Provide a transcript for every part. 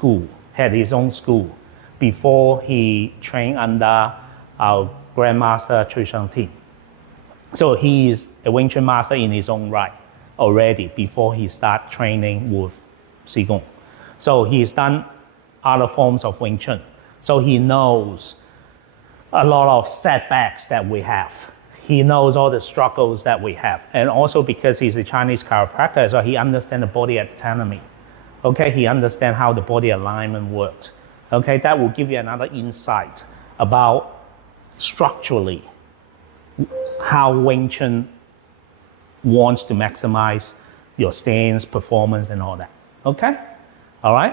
school, had his own school before he trained under our Grandmaster Chui Sheng-Ting. So he is a Wing Chun master in his own right already before he started training with Qigong. So he's done other forms of Wing Chun. So he knows a lot of setbacks that we have. He knows all the struggles that we have. And also because he's a Chinese chiropractor, so he understands the body anatomy. Okay, he understands how the body alignment works. Okay, that will give you another insight about structurally how Wing Chun wants to maximize your stance, performance, and all that. Okay? All right.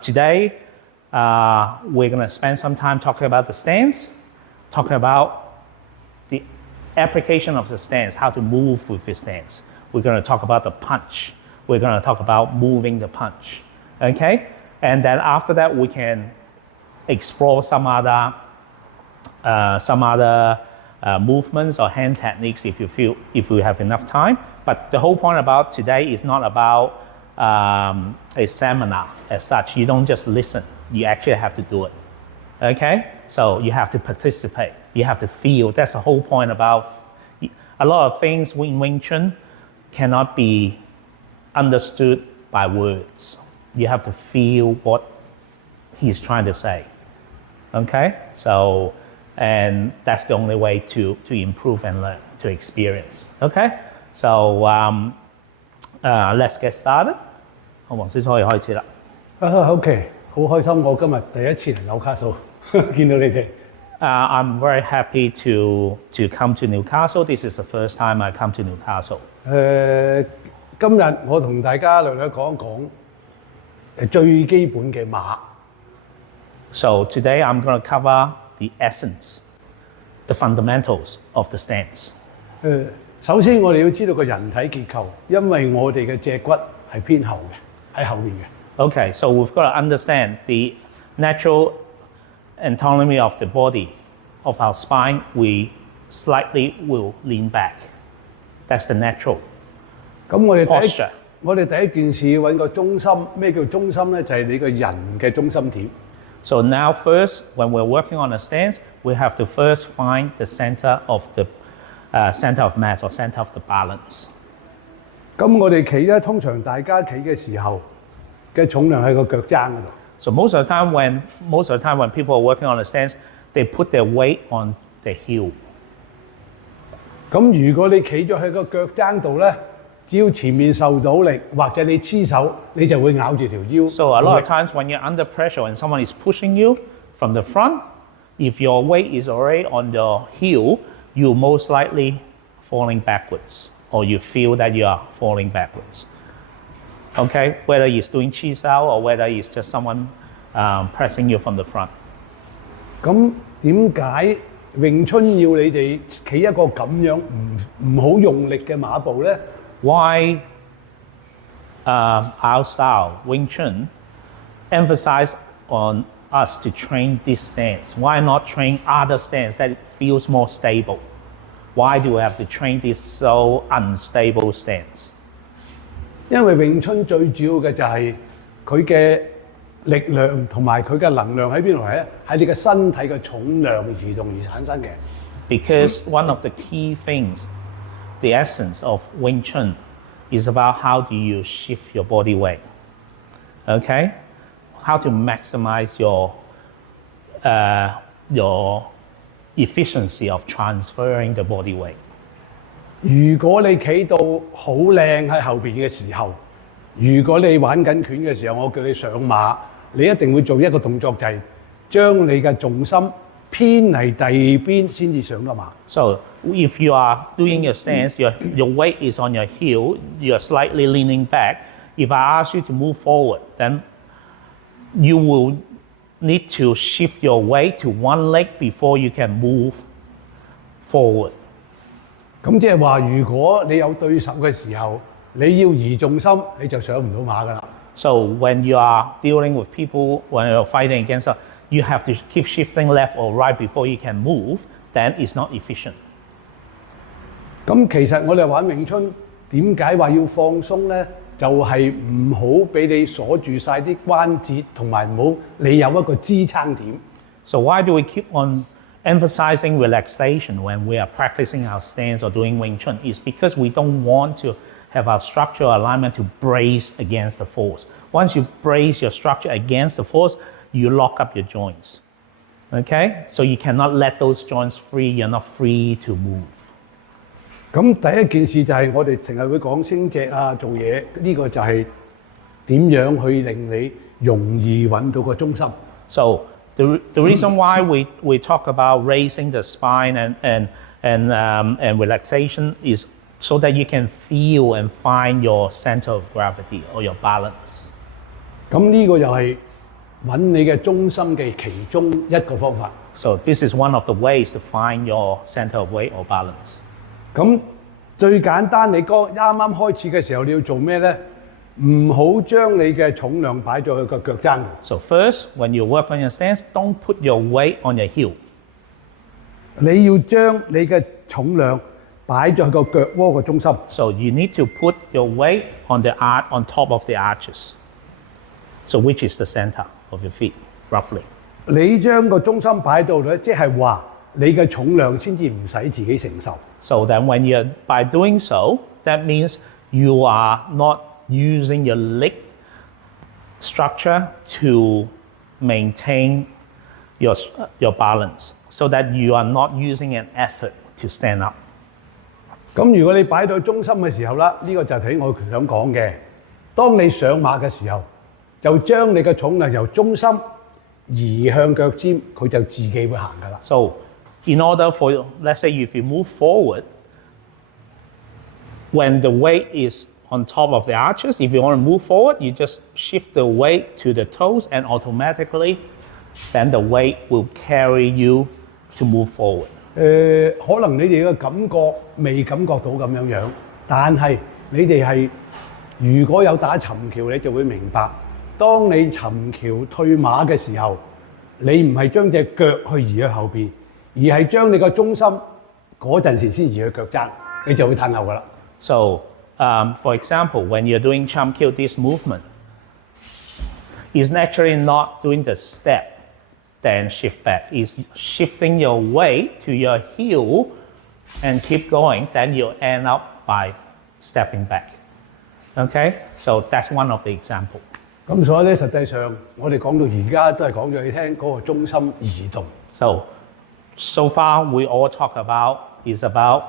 Today, we're going to spend some time talking about the stance, talking about the application of the stance, how to move with the stance. We're going to talk about the punch. We're going to talk about moving the punch. Okay? And then after that, we can explore some other movements or hand techniques if we have enough time. But the whole point about today is not about a seminar as such. You don't just listen. You actually have to do it. Okay? So you have to participate. You have to feel. That's the whole point about a lot of things in Wing Chun cannot be understood by words. You have to feel what he's trying to say. Okay? So, and that's the only way to improve and learn, to experience. Okay? So, let's get started. 好，黃師可以開始啦。OK， 好開心，我今日第一次嚟紐卡素，見到你哋。I'm very happy to come to Newcastle. This is the first time I come to Newcastle. 今日我同大家略略講一講最基本嘅馬。So today I'm going to cover the essence, the fundamentals of the stance. 首先我哋要知道個人體結構，因為我哋嘅脊骨係偏後嘅，喺後面嘅。Okay, so we've got to understand the natural anatomy of the body, of our spine. We slightly will lean back. That's the natural 咁我哋posture. 第一件事要揾個中心，咩叫中心咧？就係你個人嘅中心點。So now first, when we're working on a stance, we have to first find the center of mass or center of the balance. 咁我哋企咧，通常大家企嘅時候嘅重量喺個腳踭嗰度。So most of the time when people are working on a stance, they put their weight on the heel. 咁如果你企咗喺個腳踭度咧，只要前面受到力，或者你黐手，你就會咬住條腰。So a lot of times when you're under pressure and someone is pushing you from the front, if your weight is already on your heel, you're most likely falling backwards, or you feel that you are falling backwards. Okay, whether it's doing chi sao or whether it's just someone pressing you from the front. 咁點解詠春要你哋企一個咁樣唔好用力嘅馬步咧？ Why our style, Wing Chun, emphasize on us to train this stance? Why not train other stance that feels more stable? Why do we have to train this so unstable stance? 因為詠春最主要嘅就係佢嘅力量同埋佢嘅能量喺邊度嚟咧？係你嘅身體嘅重量而產生嘅。Because one of the key things, the essence of Wing Chun, is about how do you shift your body weight. Okay? How to maximize your efficiency of transferring the body weight. 如果你企到好靚喺後邊嘅時候，如果你玩緊拳嘅時候，我叫你上馬，你一定會做一個動作，就係將你嘅重心偏離第二邊先至上得馬。So if you are doing your stance, your weight is on your heel, you're slightly leaning back. If I ask you to move forward, then you will need to shift your weight to one leg before you can move forward. 咁即係話，如果你有對手嘅時候，你要移重心，你就上唔到馬㗎啦。So when you are dealing with people, when you're fighting against them, you have to keep shifting left or right before you can move, then it's not efficient. 咁其實我哋玩詠春點解話要放鬆咧？就係唔好俾你鎖住晒啲關節，同埋唔好你有一個支撐點。 So why do we keep on emphasizing relaxation when we are practicing our stance or doing Wing Chun? It's because we don't want to have our structural alignment to brace against the force. Once you brace your structure against the force, you lock up your joints. Okay? So you cannot let those joints free. You're not free to move. 咁第一件事就係我哋成日會講升隻啊，做嘢呢個就係點樣去令你容易揾到個中心。 So the reason why we talk about raising the spine and relaxation is so that you can feel and find your center of gravity or your balance. 咁呢個又係揾你嘅中心嘅其中一個方法。 So this is one of the ways to find your center of weight or balance. 咁最簡單，你啱啱開始嘅時候，你要做咩呢？唔好將你嘅重量擺咗去個腳踭度。 So first, when you work on your stance, don't put your weight on your heel. 你要將你嘅重量擺咗去個腳窩個中心。 So you need to put your weight on the on top of the arches. So which is the center of your feet, roughly. 你將個中心擺到咧，即係話你嘅重量先至唔使自己承受。 So then when by doing so, that means you are not using your leg structure to maintain your balance, so that you are not using an effort to stand up. 咁如果你擺到中心嘅時候啦，呢個就係我想講嘅。當你上馬嘅時候，就將你嘅重量由中心移向腳尖，佢就自己會行㗎啦。 So in order for, let's say if you move forward, when the weight is on top of the arches, if you want to move forward, you just shift the weight to the toes and automatically then the weight will carry you to move forward. 可能你哋嘅感覺未感覺到咁樣，但係你哋係如果有打尋橋，你就會明白，當你尋橋退馬嘅時候，你唔係將隻腳去移去後邊，而係將你個中心嗰陣時先移去腳踭，你就會褪後㗎啦。 So, for example, when you're doing Cham Kyo, this movement is naturally not doing the step, then shift back. It's shifting your weight to your heel and keep going, then you'll end up by stepping back. Okay? So that's one of the example. 咁所以咧，實際上我哋講到而家都係講咗你聽嗰個中心移動。So far we all talk about is about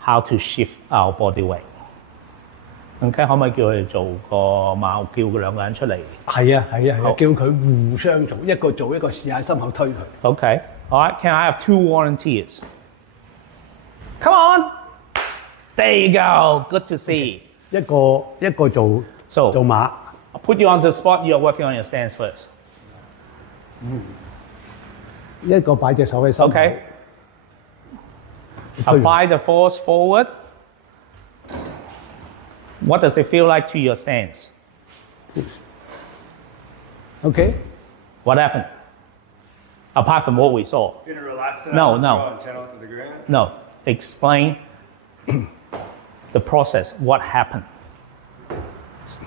how to shift our body weight. OK， 可唔可以叫佢哋做個馬，叫佢兩個人出嚟？係啊，叫佢互相做，一個做一個試下心口推佢。OK， all right. Can I have 2 volunteers? Come on. There you go. Good to see. 一個做 So 做馬。 I'll put you on the spot. You're working on your stance first. 一個擺隻手喺心口。OK. Apply the force forward. What does it feel like to your stance? OK。 What happened? Apart from what we saw. Didn't relax it No, out, no. draw and channel to the ground. No. Explain the process. What happened?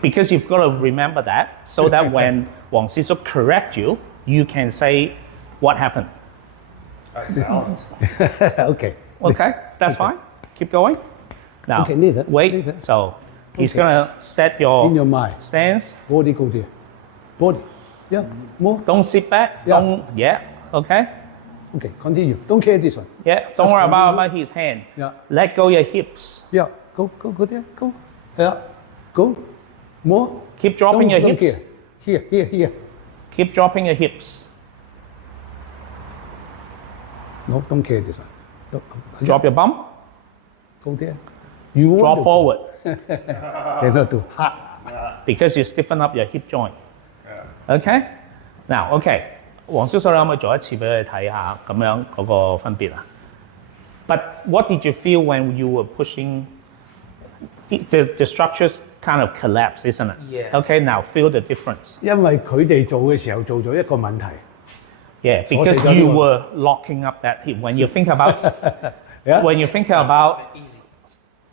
Because you've got to remember that so that when Wang Sisu correct you, you can say what happened. Balance. OK。 Okay, that's fine. Keep going. Now, Okay, neither. wait. Neither. So he's Okay. going to set your, In your mind. stance. Body 高啲。Body。Yeah. More. Don't sit back. Yeah. Don't, yeah. Okay. OK. Continue. Don't care this one. Yeah. Don't Just worry continue. about his hand. Yeah. Let go your hips. Yeah. Go there. Go. Yeah. Go. More. Keep dropping your Don't hips. care. Here. Keep dropping your hips. No, don't care this one. Drop your bum. Go there. You want Drop to- forward Cannot do. because you stiffen up your hip joint. Okay. Now, okay. 黃小嫂，你可唔可以做一次俾佢哋睇下咁樣嗰個分別啊？ But what did you feel when you were pushing? The structures kind of collapse, isn't it? Yes. Okay, now feel the difference. 因為佢哋做嘅時候做咗一個問題。 Yeah, 鎖 because 死咗呢個。 you were locking up that hip. When you think about Yeah. when you think about Easy.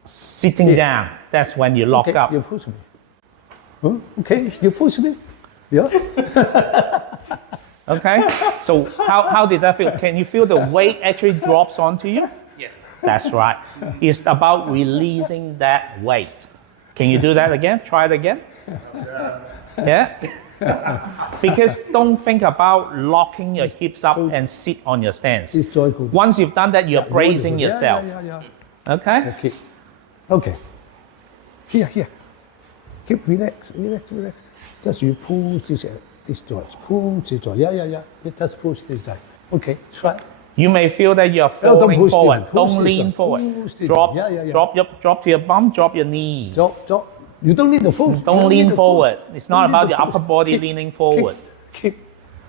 sitting down, that's when you lock Okay, up. you push me. Okay, you push me. Yeah. Okay? So how did that feel? Can you feel the weight actually drops onto you? Yeah. That's right. It's about releasing that weight. Can you do that again? Try it again. Yeah? Because don't think about locking your hips up and sit on your stance. It's joy good. Once you've done that, you're bracing yourself. Yeah. Okay? Okay. Here. Keep relax. Just you pull this joint. Pull this joint. Yeah. You just push this joint. Okay, try. You may feel that you're don't falling push forward. it, push Don't it, lean forward. push it. Drop, Yeah. drop to your bum, drop your knee. Drop. You don't need to push. Don't lean forward. It's not Don't need about to your push. upper body Keep- leaning forward. Keep.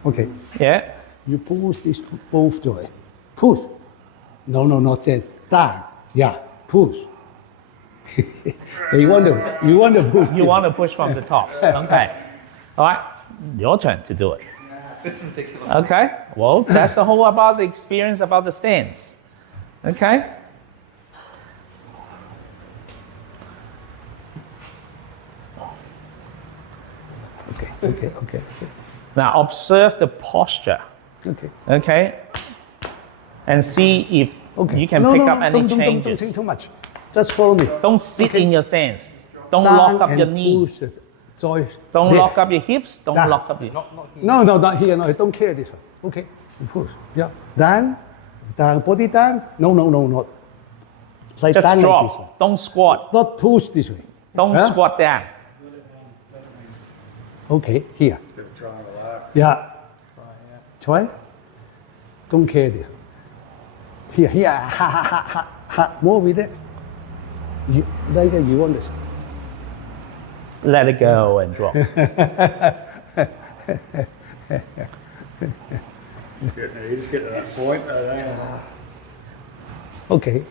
Okay. Yeah? You push this both joint. Push. No, not that. Down. Yeah. Push. you want to push. You want to push from the top. Okay. All right. Your turn to do it. It's ridiculous. Okay. Well, that's the whole about the experience about the stance. Okay. Okay. Now observe the posture. Okay. Okay. And see if you can No, pick no, up no, any don't changes. think too much. Just follow me. Don't sit in your stance. Don't Down lock up and your knees. push it. Joy. Don't There. lock up your hips. Don't Down. lock up your. Not here. No, not here. No, I don't care this one. Okay. You push. Yeah. Down. Body down. No, not. Like Just down like this one. drop. Don't squat. Not push this way. Don't Huh? squat down. Okay. Here. Good trying to laugh. Yeah. Try. Don't care this one. Here. Ha. More relax. You want to. Let it go and drop. You just get to that point. Okay.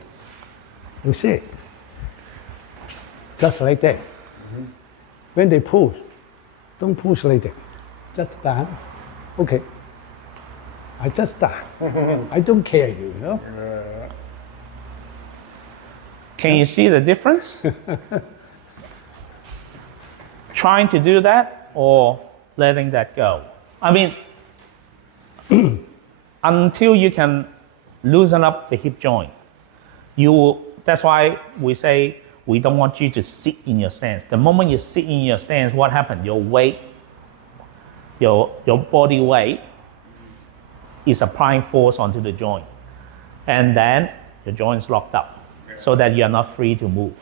You see. Just like that. When they push, don't push like that. Just down. Okay. I just down. I don't care you know. Can you see the difference? Trying to do that or letting that go? I mean, until you can loosen up the hip joint, that's why we say we don't want you to sit in your stance. The moment you sit in your stance, what happens? Your weight, your body weight is applying force onto the joint. And then your joint's locked up so that you are not free to move.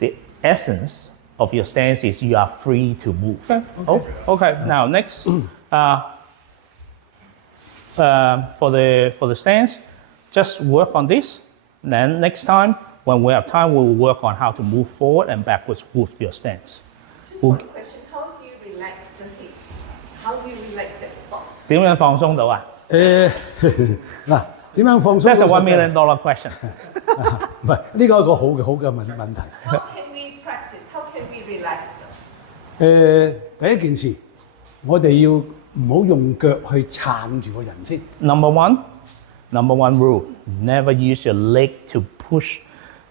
The essence of your stance is you are free to move. Okay. Now next, for the stance, just work on this. And then next time, when we have time, we will work on how to move forward and backwards with your stance. Just one question. How do you relax the hips? How do you relax that spot? 點樣放鬆到啊嗱，點樣放鬆？ ？That's a $1 million question. 唔係呢個係一個好嘅問題。 How can we practice? How can we relax them? 第一件事，我哋要唔好用腳去撐住個人先。Number one rule: never use your leg to push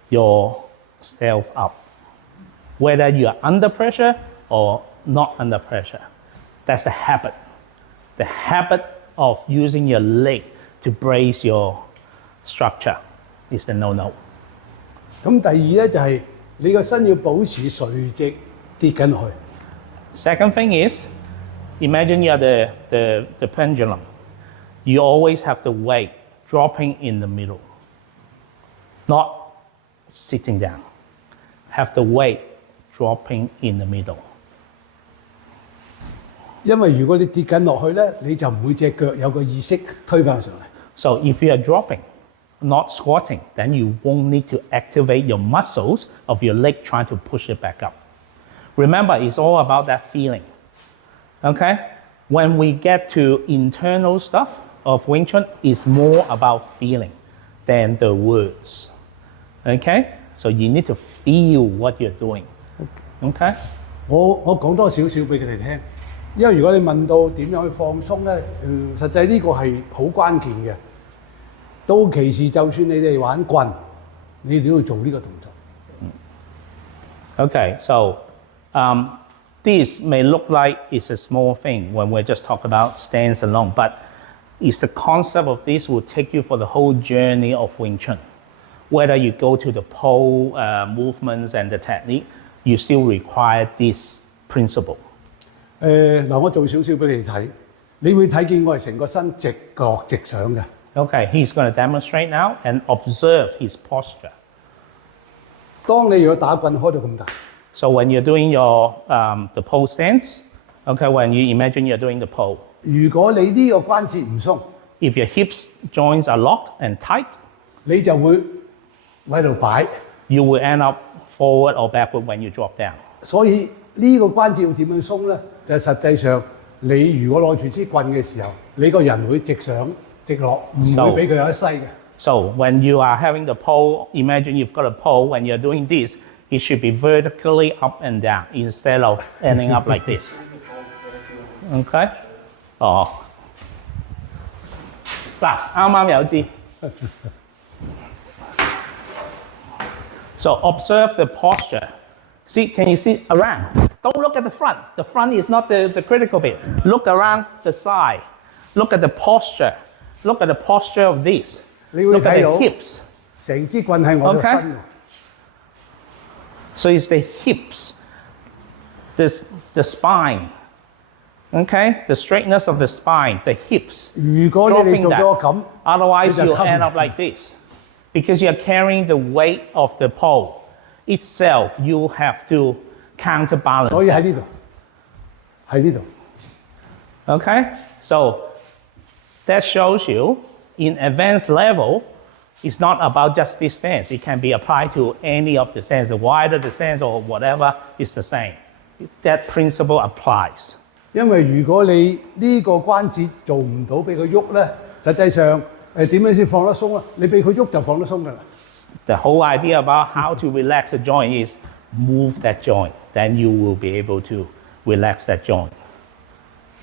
yourself up, whether you are under pressure or not under pressure. That's a habit. The habit of using your leg to brace your structure is the no-no. 咁第二咧就係你個身要保持垂直跌緊去。 Second thing is, imagine you are the pendulum. You always have the weight dropping in the middle, not sitting down. Have the weight dropping in the middle. 因為如果你跌緊落去咧，你就唔會隻腳有個意識推返上嚟。 So if you are dropping, not squatting, then you won't need to activate your muscles of your leg trying to push it back up. Remember, it's all about that feeling. Okay? When we get to internal stuff of Wing Chun, it's more about feeling than the words. Okay? So you need to feel what you're doing. Okay? 我講多少少俾佢哋聽，因為如果你問到點樣去放鬆咧，實際呢個係好關鍵嘅。到其時就算你哋玩棍，你都要做呢個動作。 Okay, so This may look like it's a small thing when we're just talking about stance alone, but it's the concept of this will take you for the whole journey of Wing Chun. Whether you go to the pole movements and the technique, you still require this principle. 嗱，我做少少俾你睇，你會睇見我係成個身直落直上嘅。Okay, he's going to demonstrate now and observe his posture. 當你如果打棍開到咁大， So when you're doing your the pole stance, okay, when you imagine you're doing the pole, 如果你呢個關節唔鬆， if your hips joints are locked and tight, 你就會喺度擺。 you will end up forward or backward when you drop down. 所以呢個關節要點樣鬆咧？就係實際上你如果攞住支棍嘅時候，你個人會直上直落，唔會俾佢有得西嘅。So when you are having the pole, imagine you've got a pole. When you're doing this, it should be vertically up and down instead of ending up like this. Okay? 哦，嗱，啱啱有支。So observe the posture. See, can you see around? Don't look at the front. The front is not the critical bit. Look around the side. Look at the posture. Look at the posture of this. 你會 Look at 睇 the 到 hips. 成支棍係我個身喎。 So it's the hips, the spine. Okay? The straightness of the spine, the hips. 如果你哋 Dropping 做 that. 咗咁， Otherwise, It's a you'll cover. end up like this. Because you're carrying the weight of the pole itself, you have to counterbalance. 所以喺呢度，喺呢度。 Okay? So that shows you in advanced level, it's not about just this stance. It can be applied to any of the stance. The wider the stance or whatever is the same. That principle applies. 因為如果你呢個關節做唔到俾佢喐咧，實際上點樣先放得鬆啊？你俾佢喐就放得鬆㗎啦。The whole idea about how to relax a joint is move that joint. Then you will be able to relax that joint.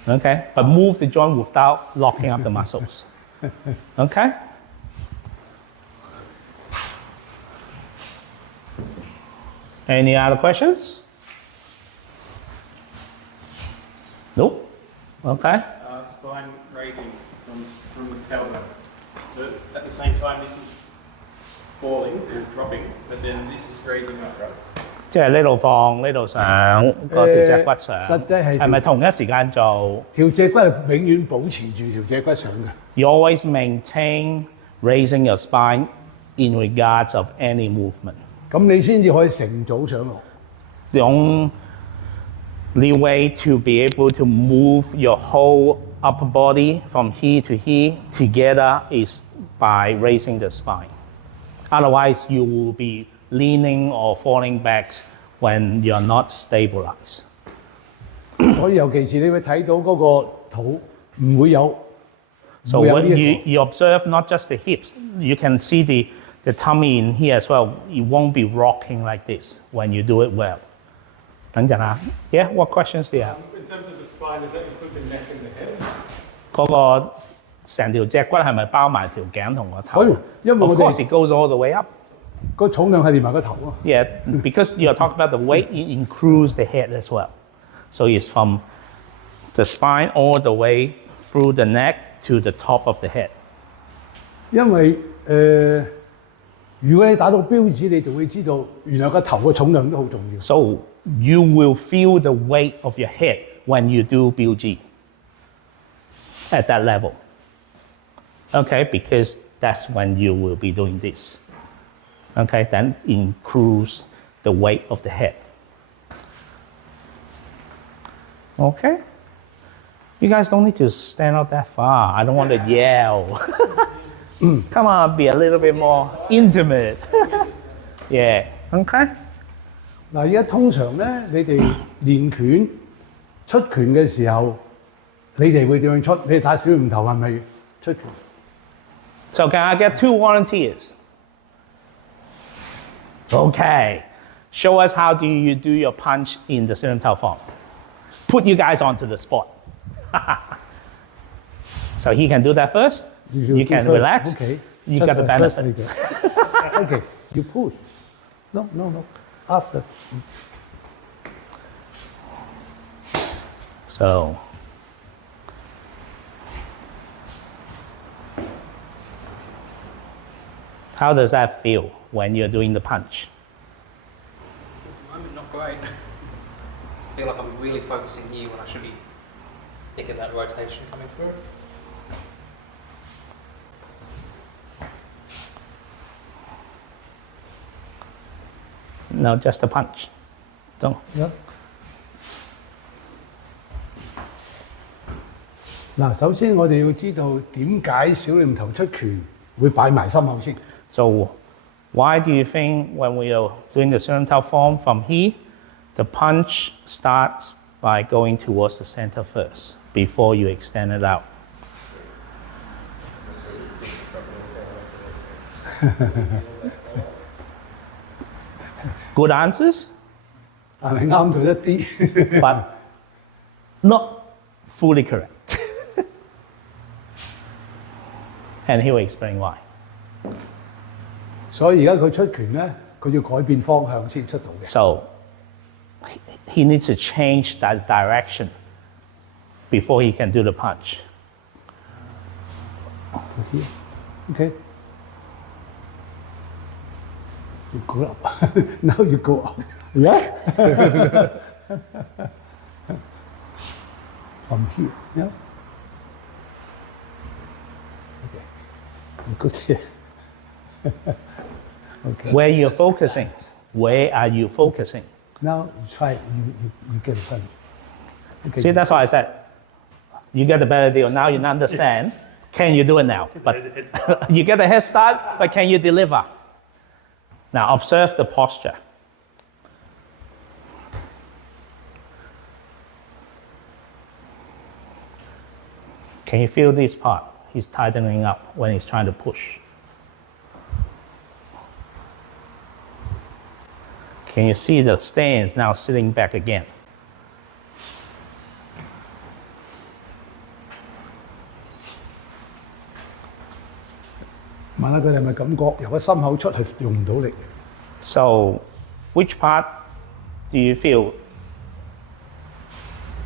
Okay? But move the joint without locking up the muscles. Okay? Any other questions? Nope. Okay. Spine raising from the tailbone. So at the same time, this is falling or dropping, but then this is raising up, right? 即係呢度放，呢度上，嗰條脊骨上。實際係係咪同一時間做？條脊骨係永遠保持住條脊骨上嘅。You always maintain raising your spine in regards of any movement. 咁你先至可以成組上落。The only way to be able to move your whole upper body from here to here together is by raising the spine. Otherwise, you will be leaning or falling back when you're not stabilized. 所以尤其是你會睇到嗰個肚唔會有。 So 唔會有 when 呢一個 you observe not just the hips, you can see the tummy in here as well. It won't be rocking like this when you do it well. 等陣啊 Yeah, what questions do you have? In terms of the spine, does that include the neck and the head? 嗰個成條脊骨係咪包埋條頸同個頭？可以，因為 Of 我 course, 哋 it goes all the way up. 個重量係連埋個頭啊。Yeah, because you're talking about the weight, it includes the head as well. So it's from the spine all the way through the neck to the top of the head. 因為如果你打到標指，你就會知道原來個頭嘅重量都好重要。 So you will feel the weight of your head when you do BUG at that level. Okay, because that's when you will be doing this. Okay, then includes the weight of the head. Okay? You guys don't need to stand out that far. I don't want to yell. Come on, be a little bit more intimate. Yeah, okay? 嗱，而家通常咧，你哋練拳出拳嘅時候，你哋會點樣出？你哋打小圓頭係咪出拳？ So can I get 2 volunteers? Okay. Show us how do you do your punch in the Siram form. Put you guys onto the spot. So he can do that first. You can relax. Okay. You got the benefit. Okay. You push. No. After. So how does that feel when you're doing the punch? At the moment, not great. I just feel like I'm really focusing here when I should be thinking that rotation coming through. No, just a punch. Don't. 嗱，首先我哋要知道點解小念頭出拳會擺埋心口先。So why do you think when we are doing the center form from here, the punch starts by going towards the center first before you extend it out? Good answers, 係咪啱到一啲？ but not fully correct. And he will explain why. 所以而家佢出拳咧，佢要改變方向先出到嘅。 So he needs to change that direction before he can do the punch. Okay. You go up. Now you go up. Yeah. From here. Yeah. Okay. You go there. Okay. Where you're focusing? Where are you focusing? Now you try. You get a punch. Okay. See, that's why I said you get a better deal. Now you understand. Can you do it now? But you get a head start, but can you deliver? Now observe the posture. Can you feel this part? He's tightening up when he's trying to push. Can you see the stance now sitting back again? 問下佢哋係咪感覺由個心口出去用唔到力？ So, which part do you feel?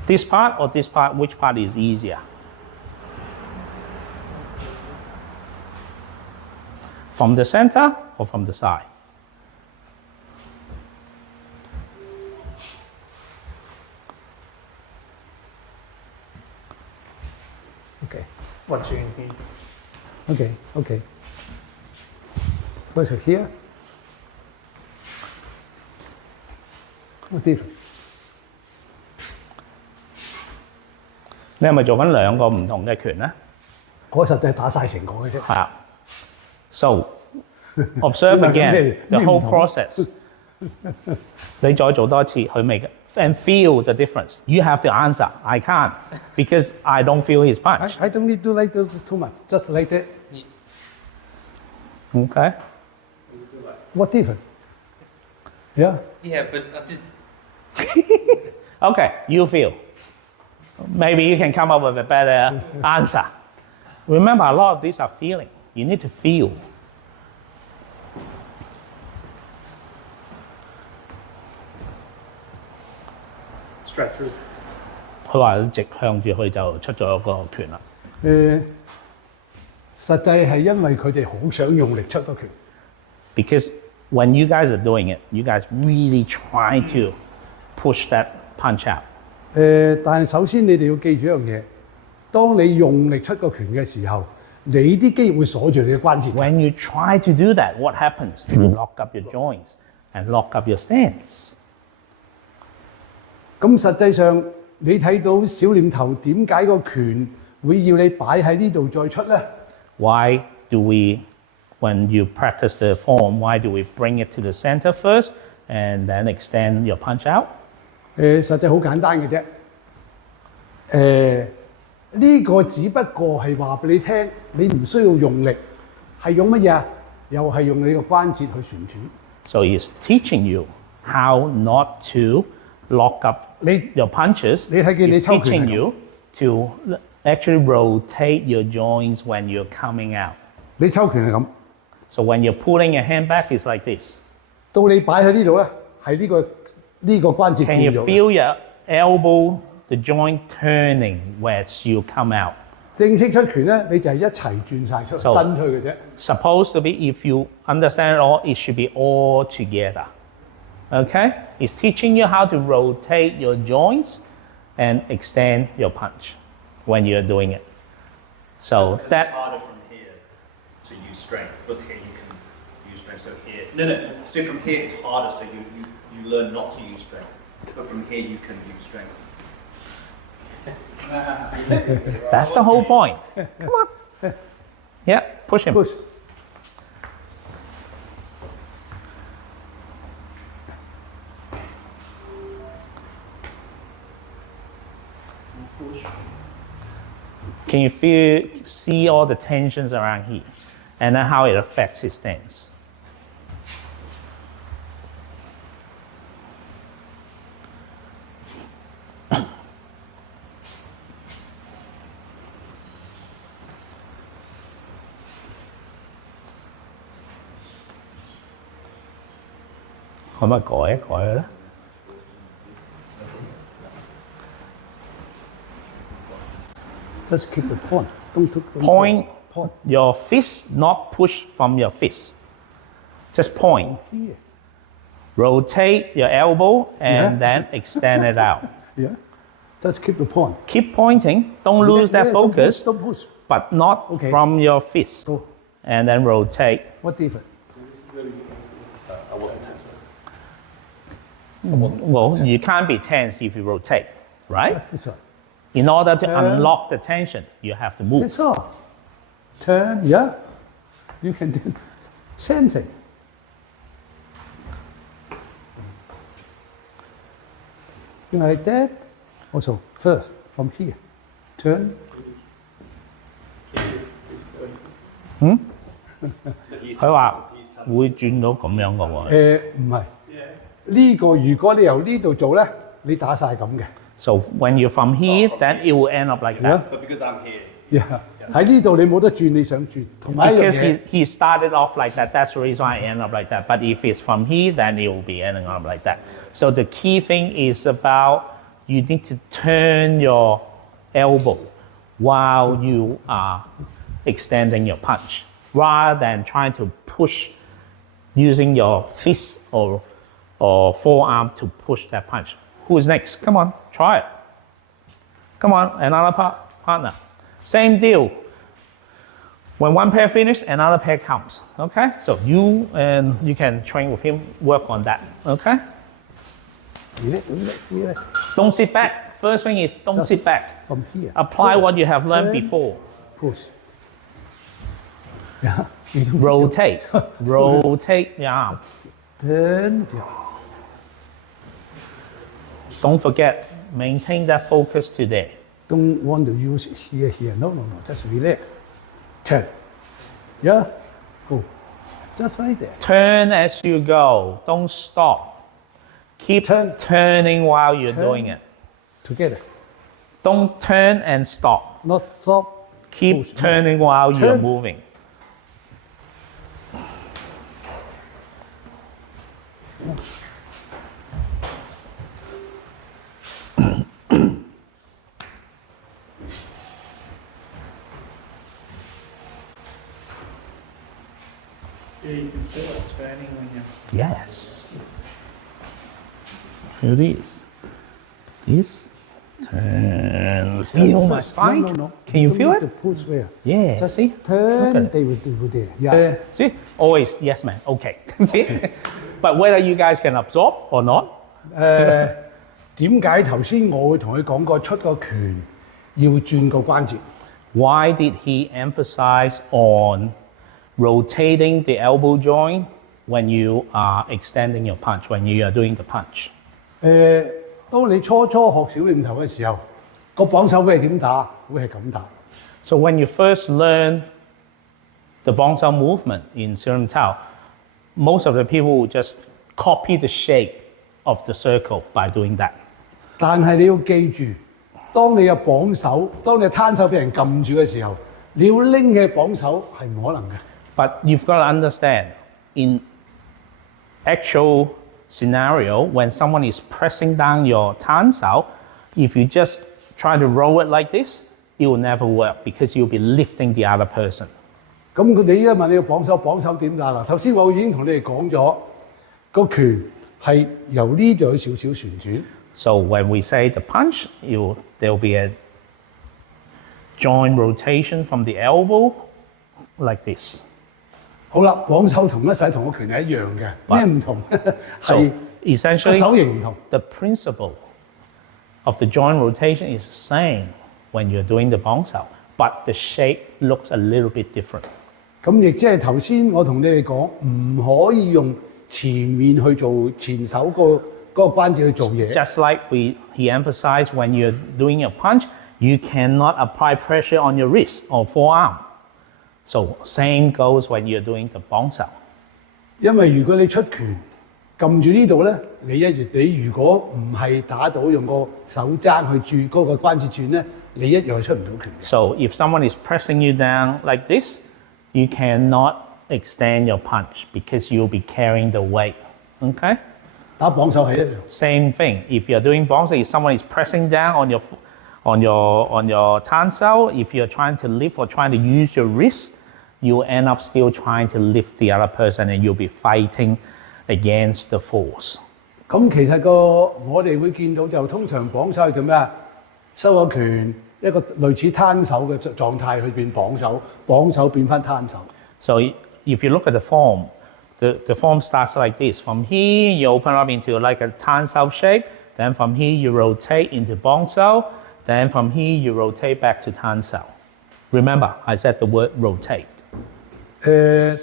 This part or this part? Which part is easier? From the center or from the side? Okay. Once you're in here. Okay. Okay. First here. What different? 你係咪做緊兩個唔同嘅拳呢？我實際打晒成個嘅啫。係啊。So observe again the whole process. 你再做多一次，佢未嘅 and feel the difference. You have to answer. I can't because I don't feel his punch. I don't need to like too much. Just like that. Okay. What different? Yeah. Yeah, but I just Okay, you feel. Maybe you can come up with a better answer. Remember, a lot of these are feeling. You need to feel. Straight through. 佢話直向住佢就出咗個拳啦。實際係因為佢哋好想用力出個拳。 Because when you guys are doing it, you guys really try to push that punch out. 但係首先你哋要記住一樣嘢，當你用力出個拳嘅時候，你啲肌肉會鎖住你嘅關節。 When you try to do that, what happens? You lock up your joints and lock up your stance. 咁實際上你睇到小念頭點解個拳會要你擺喺呢度再出咧？ Why do we, when you practice the form, why do we bring it to the center first and then extend your punch out? 實際好簡單嘅啫。呢個只不過係話俾你聽，你唔需要用力，係用乜嘢啊？又係用你個關節去旋轉。 So he's teaching you how not to lock up 你 your punches. 你睇見你 He's 抽拳係 teaching 咁 you to actually rotate your joints when you're coming out. 你抽拳係咁， So when you're pulling your hand back, it's like this. 到你擺喺呢度咧，係呢個關節 Can you 轉咗嘅。 feel your elbow the joint turning as you come out. 正式出拳咧，你就係一齊轉晒出嚟， So- 伸出去嘅啫。 Supposed to be, if you understand it all, it should be all together. Okay? It's teaching you how to rotate your joints and extend your punch when you're doing it. So It's that harder from here to use strength because here you can use strength. So here, no. So from here it's harder. So you learn not to use strength, but from here you can use strength. that's the whole point. Come on. Yeah, push him. Push. Can you see all the tensions around here and then how it affects his stance? Kung mag-koe lang. Just keep the point. Don't Point point your fist, not push from your fist. Just point. here. Rotate your elbow and Yeah. then extend it out. Yeah. Just keep the point. Keep pointing. Don't lose that Yeah, focus, Don't push. but not Okay. from your fist. So And then rotate. what difference? Well, you can't be tense if you rotate, right? Just this one. In order to Turn. unlock the tension, you have to move. That's all. Turn. Yeah. You can do same thing. You know, like that. Also, first from here. Turn. 佢話會轉到咁樣嘅喎。唔係呢個，如果你由呢度做咧，你打晒咁嘅。 So when you're from here, then it will end up like that. But because I'm here, Yeah. 喺呢度你冇得轉，你想轉。同埋一樣 Because 嘢 he started off like that, that's the reason why I end up like that. But if it's from here, then it will be ending up like that. So the key thing is about you need to turn your elbow while you are extending your punch, rather than trying to push using your fist or forearm to push that punch. Who's next? Come on, try it. Come on, another partner. Same deal. When one pair finish, another pair comes. Okay? So you can train with him, work on that. Okay? relax. Don't sit back. First thing is don't Just sit back. From here. Apply Push. what you have learned Turn. before. Push. Yeah. You don't- Rotate. Rotate your arm. Turn. Yeah. Don't forget, maintain that focus today. Don't want to use it here. No. Just relax. Turn. Yeah. Go. Just right there. Turn as you go. Don't stop. Keep Turn. turning while you're Turn. doing it. Together. Don't turn and stop. Not stop. Keep Push. turning while you're Turn. moving. Yeah, you can feel it turning when you. Yes. Here it is. This turn. Feel my spine? No. Can you Don't feel need it? to push where? Yeah. Just see? turn. Look at They will do there. Yeah. See? Always yes, man. Okay. See? But whether you guys can absorb or not, 點解頭先我會同佢講過出個拳要轉個關節？ why did he emphasize on rotating the elbow joint when you are extending your punch, when you are doing the punch? 當你初學小念頭嘅時候，個綁手會係點打？會係咁打。 So when you first learn the Bongsa movement in Siram Tao, most of the people will just copy the shape of the circle by doing that. 但係你要記住，當你有綁手，當你嘅攤手俾人撳住嘅時候，你要拎嘅綁手係唔可能嘅。 But you've got to understand, in actual scenario, when someone is pressing down your tansao, If you just try to roll it like this, it will never work because you'll be lifting the other person. 咁你而家問你個綁手點打嗱？頭先我已經同你哋講咗，個拳係由呢度有少少旋轉。So when we say the punch, there'll be a joint rotation from the elbow like this. 好啦，綁手同一勢同個拳係一樣嘅，咩唔同？ So 係 essentially, 手型唔同。 the principle of the joint rotation is the same when you're doing the bonsao, but the shape looks a little bit different. 咁亦即係頭先我同你哋講，唔可以用前面去做前手嗰個關節去做嘢。 Just like he emphasized, when you're doing a punch, you cannot apply pressure on your wrist or forearm. So same goes when you're doing the bonsao. 因為如果你出拳撳住呢度咧，你如果唔係打到用個手踭去轉嗰個關節轉咧，你一樣係出唔到拳嘅。 So if someone is pressing you down like this, you cannot extend your punch because you'll be carrying the weight. Okay? 打綁手係一樣。 Same thing. If you're doing bonsai, if someone is pressing down on your tansao, if you're trying to lift or trying to use your wrist, you'll end up still trying to lift the other person and you'll be fighting against the force. 咁其實我哋會見到就通常綁手係做咩啊？收個拳一個類似攤手嘅狀態去變綁手變翻攤手。 So if you look at the form, the form starts like this. From here, you open up into like a tansao shape. Then from here, you rotate into bonsao. Then from here, you rotate back to tansao. Remember, I said the word rotate.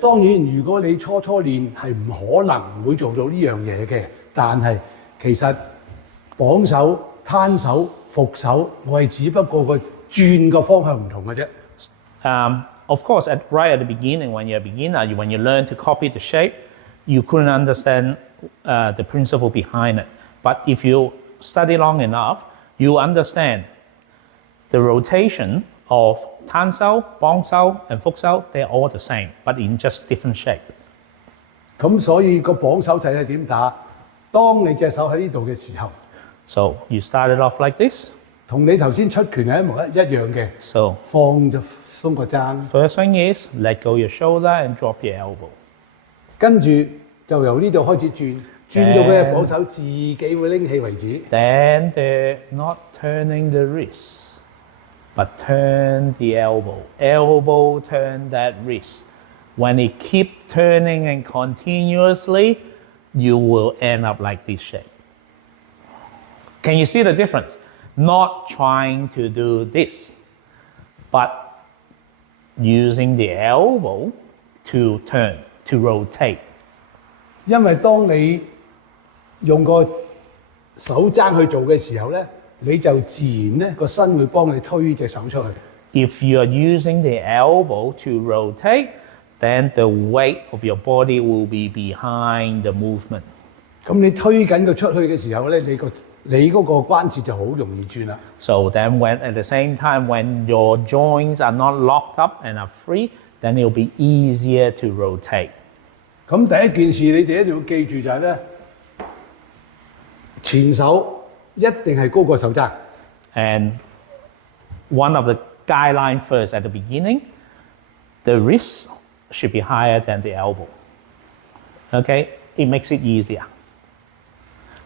當然，如果你初練係唔可能會做到呢樣嘢嘅，但係其實綁手、攤手、伏手，我係只不過個轉個方向唔同嘅啫。Of course, right at the beginning, when you're a beginner, when you learn to copy the shape, you couldn't understand the principle behind it. But if you study long enough, you understand the rotation of tansao, bonsao, and fuksao, they're all the same, but in just different shape. 咁所以個綁手勢係點打？當你隻手喺呢度嘅時候， So you start it off like this. 同你頭先出拳係一樣嘅， So 放就鬆個踭， first thing is let go your shoulder and drop your elbow. 跟住就由呢度開始轉到佢嘅綁手自己會拎起為止。 Then they're not turning the wrist, but turn the elbow. Elbow turn that wrist. When it keep turning and continuously, you will end up like this shape. Can you see the difference? Not trying to do this, but using the elbow to turn, to rotate. 因為當你用個手踭去做嘅時候咧，你就自然咧個身會幫你推隻手出去。 If you are using the elbow to rotate, then the weight of your body will be behind the movement. 咁你推緊佢出去嘅時候咧，你嗰個關節就好容易轉啦。 So then when at the same time when your joints are not locked up and are free, then it will be easier to rotate. 咁第一件事你哋一定要記住就係咧，前手一定係高過手踭。 And one of the guidelines first at the beginning, the wrist should be higher than the elbow. Okay, it makes it easier.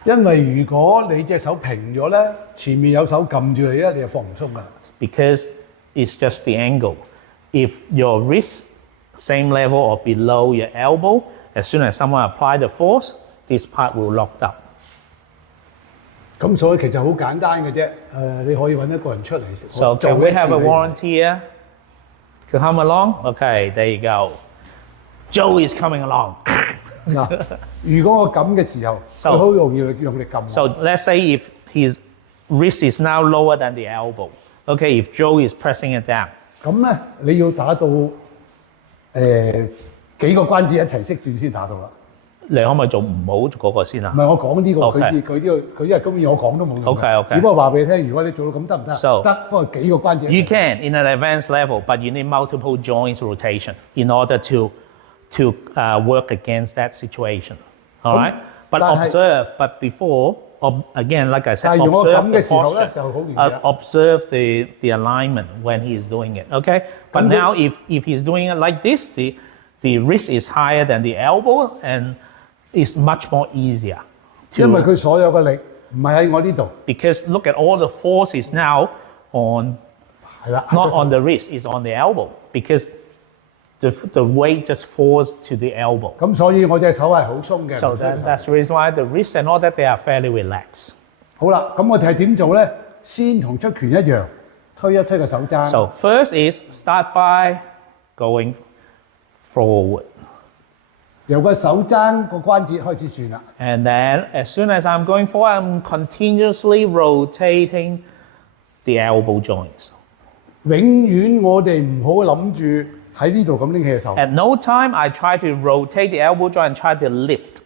因為如果你隻手平咗咧，前面有手撳住你咧，你就放唔鬆噶啦。 Because it's just the angle. If your wrist same level or below your elbow, as soon as someone apply the force, this part will lock up. 咁所以其實好簡單嘅啫。你可以揾一個人出嚟 So 做 can we 一次 have a 你 volunteer to come along? Okay, there you go. Joe is coming along. 嗱，如果我咁嘅時候， So- 佢好容易用力撳。 So let's say if his wrist is now lower than the elbow. Okay, if Joe is pressing it down. 咁咧，你要打到幾個關節一齊識轉先打到啦。你可唔可以做唔好嗰個先啊？唔係我講呢個， OK 佢因為今日我講都冇用嘅。 OK，OK 只不過話俾你聽，如果你做到咁得唔得？ So- 得，不過幾個關節一 You 齊。 can in an advanced level, but you need multiple joints rotation in order to work against that situation. All right? But but observe, but before again, like I 但 said, 係如果 observe 咁 the 嘅時候咧， posture. 就好容易啦。 Observe the alignment when he's doing it. Okay, but Then now if he's doing it like this, the wrist is higher than the elbow, and it's much more easier 因為 to 佢所有嘅力唔係喺我呢度， because look at all the force is now on 係啦， not on the wrist, it's on the elbow because the weight just falls to the elbow. 咁所以我隻手係好鬆嘅。 So 唔需要 that's the reason why the wrist and all that they are fairly relaxed. 好啦，咁我哋係點做咧？先同出拳一樣，推一推個手踭。 So first is start by going forward. 由個手踭個關節開始轉啦。 And then as soon as I'm going forward, I'm continuously rotating the elbow joints. 永遠我哋唔好諗住喺呢度咁拎起隻手。 At no time I try to rotate the elbow joint and try to lift.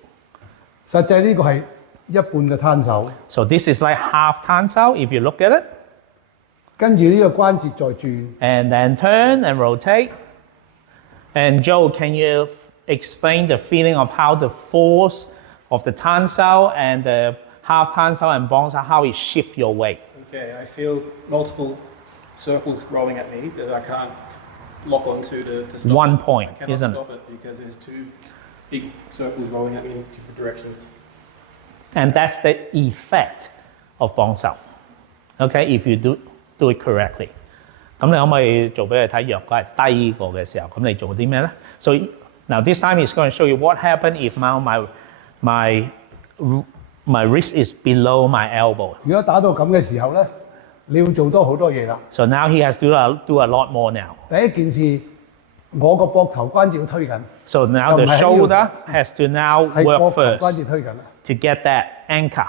實際呢個係一半嘅攤手， So this is like half tansao if you look at it. 跟住呢個關節再轉。 And then turn and rotate. And Joe, can you explain the feeling of how the force of the tansao and the half tansao and bonsai, how it shift your weight? Okay, I feel multiple circles rolling at me that I can't lock onto to stop. One it. point, I cannot isn't it? stop it because there's two big circles rolling at me in different directions. And that's the effect of bonsai. Okay, if you do it correctly. 咁你可唔可以做俾佢睇？若果係低過嘅時候，咁你做啲咩咧？ So now this time he's going to show you what happened if now my wrist is below my elbow. 如果打到咁嘅時候咧，你要做多好多嘢啦。 So now he has to do a lot more now. 第一件事，我個膊頭關節要推緊， So now the 唔係喺呢度。 shoulder has to now 係 work 膊頭關 first 節推緊啦。 to get that anchor.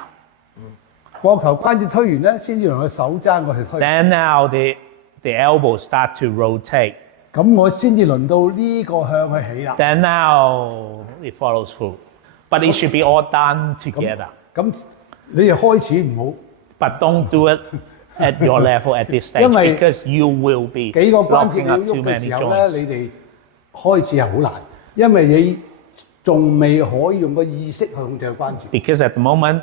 膊頭關節推完咧，先至用個手踭過去推。 Then now the elbows start to rotate. 咁我先至輪到呢個向佢起啦。 Then now it follows through. But it should be all done together. 咁你哋開始唔好 But don't do it at your level at this stage 因為 because you will be 幾個關節 locking 要 up 喐 too 嘅 many 時候咧， joints. 你哋開始係好難，因為你仲未可以用個意識去控制個關節。 Because at the moment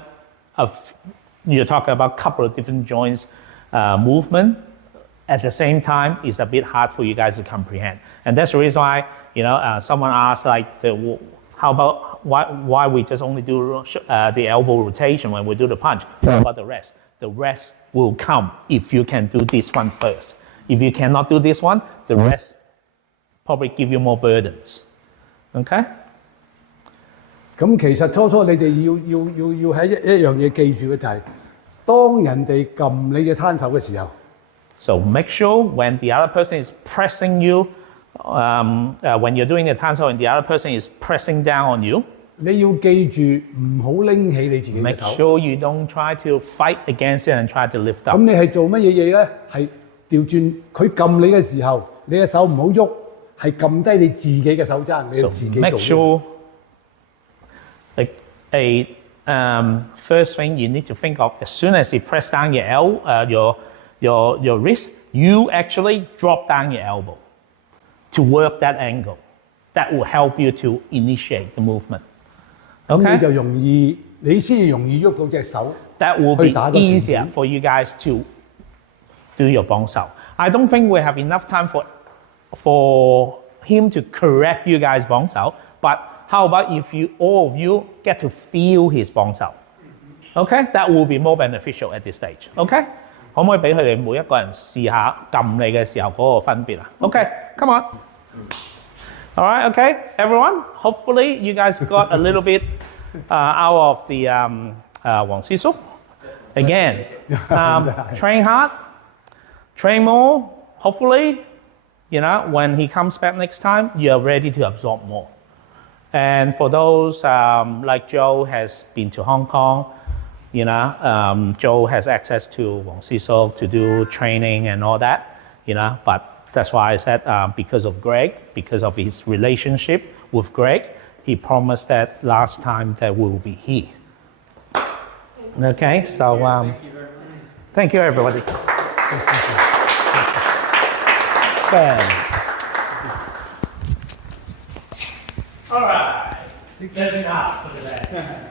you're talking about a couple of different joints movement at the same time is a bit hard for you guys to comprehend. And that's the reason why, someone asked how about why we just only do the elbow rotation when we do the punch? What about the rest? The rest will come if you can do this one first. If you cannot do this one, the rest probably give you more burdens. Okay? 咁其實初你哋要喺一樣嘢記住嘅就係、當人哋撳你嘅攤手嘅時候， So make sure when the other person is pressing you, when you're doing the tansao and the other person is pressing down on you, 你要記住唔好拎起你自己嘅 make 手。 sure you don't try to fight against it and try to lift 咁 up. 你係做乜嘢嘢咧？係調轉佢撳你嘅時候，你嘅手唔好喐，係撳低你自己嘅手踭，你要 So 自己 make 做。 sure first thing you need to think of as soon as you press down your wrist, you actually drop down your elbow to work that angle. That will help you to initiate the movement. 咁你 Okay? 就容易，你先容易喐到隻手。 That will 去 be 打個旋轉。 easier for you guys to do your bonsai. I don't think we have enough time for him to correct you guys bonsai, but how about if all of you get to feel his bonsai? Okay? That will be more beneficial at this stage. Okay? 可唔可以俾佢哋每一個人試下撳你嘅時候嗰個分別啊？ Okay, come on. All right, okay, everyone. Hopefully you guys got a little bit out of the Wang Sisu. Again, train hard, train more. Hopefully, when he comes back next time, you are ready to absorb more. And for those like Joe has been to Hong Kong, Joe has access to Wang Sisu to do training and all that, but that's why I said because of Greg, because of his relationship with Greg, he promised that last time that we will be here. Okay, so thank you everybody. All right, that's enough for today.